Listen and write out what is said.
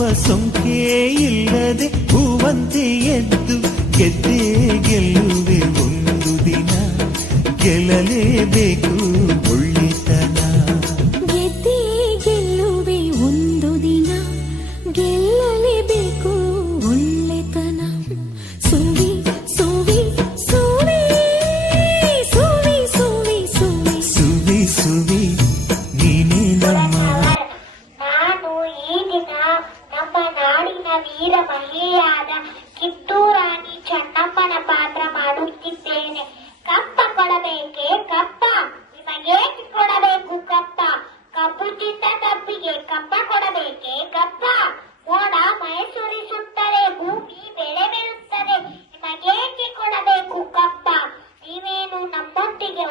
ಯಾವ ಕೇ ಇಲ್ಲದೆ ಹೂವಂತೆ ಎದ್ದು ಗೆದ್ದೇ ಗೆಲ್ಲುವೆ ಒಂದು ದಿನ ಗೆಲ್ಲಲೇಬೇಕು. ವೀರ ಮಹಿಳೆಯಾದ ಕಿತ್ತೂರಾಣಿ ಚೆನ್ನಮ್ಮನ ಪಾತ್ರ ಮಾಡುತ್ತಿದ್ದೇನೆ. ಕಪ್ಪ ಕೊಡಬೇಕೆ? ಕಪ್ಪ. ನಿಮಗೆ ಕೊಡಬೇಕು ಕಪ್ಪ. ಕಬ್ಬು ತಿಂದ ಕಬ್ಬಿಗೆ ಕಪ್ಪ ಕೊಡಬೇಕೆ? ಕಪ್ಪ. ಮೋಡ ಮೈಸೂರಿಸುತ್ತದೆ ಭೂಮಿ ಬೆಳೆ ಬೀಳುತ್ತದೆ. ನಿಮಗೇಕೆ ಕೊಡಬೇಕು ಕಪ್ಪ? ನೀವೇನು ನಮ್ಮೊಟ್ಟಿಗೆ